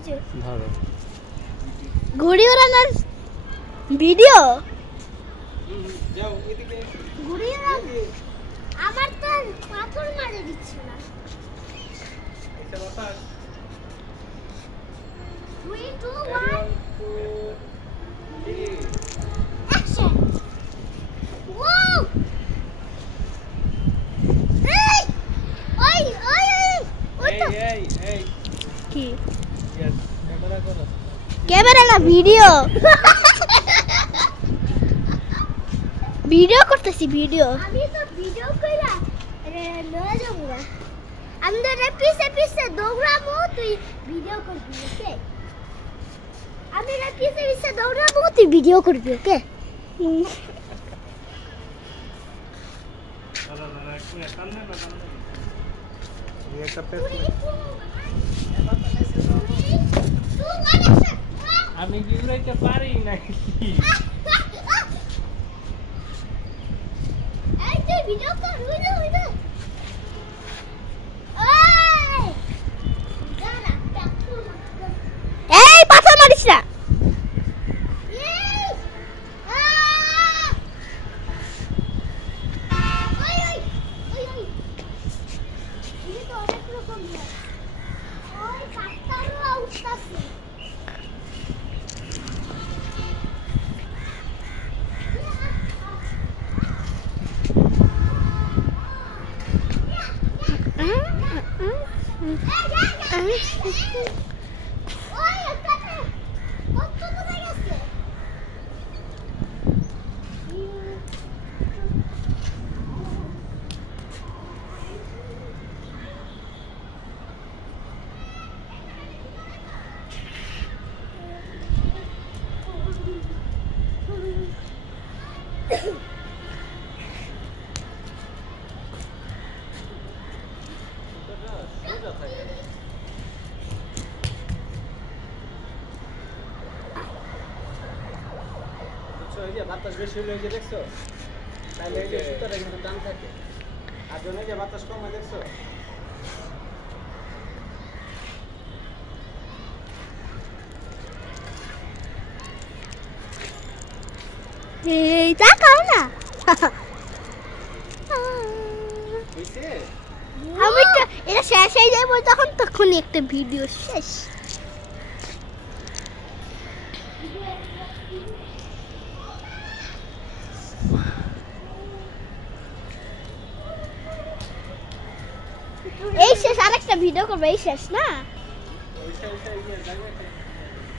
ধরো ঘুড়ি ওড়ানোর ভিডিও যাও এদিকে ঘুড়ি ওড়ানো আমার তো পাথর মারে দিচ্ছে না এটা বাতাস 3 2 1 অ্যাকশন ওয়াও এই ওই ওই ওই তো এই কি यस ক্যামেরা করো ক্যামেরা না ভিডিও ভিডিও করতেছি ভিডিও আমি তো ভিডিও কইরা লয়ে যাবো আমি তো পিছে পিছে দৌড়াবো তুই ভিডিও করবি ওকে আমি পিছে পিছে দৌড়াবো তুই ভিডিও করবি ওকে চলো না একটু সামনে না সামনে ये একটা পেছ আমি কি উড়াইতে পারি নাকি এই তুই ভিডিও কর হইলো হইলো এই পাথর মারিস না এই যে বাতাস বেশি হলে যে দেখছো তাহলে এই যে সুতাটা কিন্তু টান থাকে আর যখন এই যে বাতাস কম হয় দেখছো এই তাকাও না হইছে আমি তো এটা শেষ হয়ে যাবে তখন একটা ভিডিও শেষ এই শেষ আরেকটা ভিডিও করবে এই শেষ না ওইটা এই যে জায়গাটা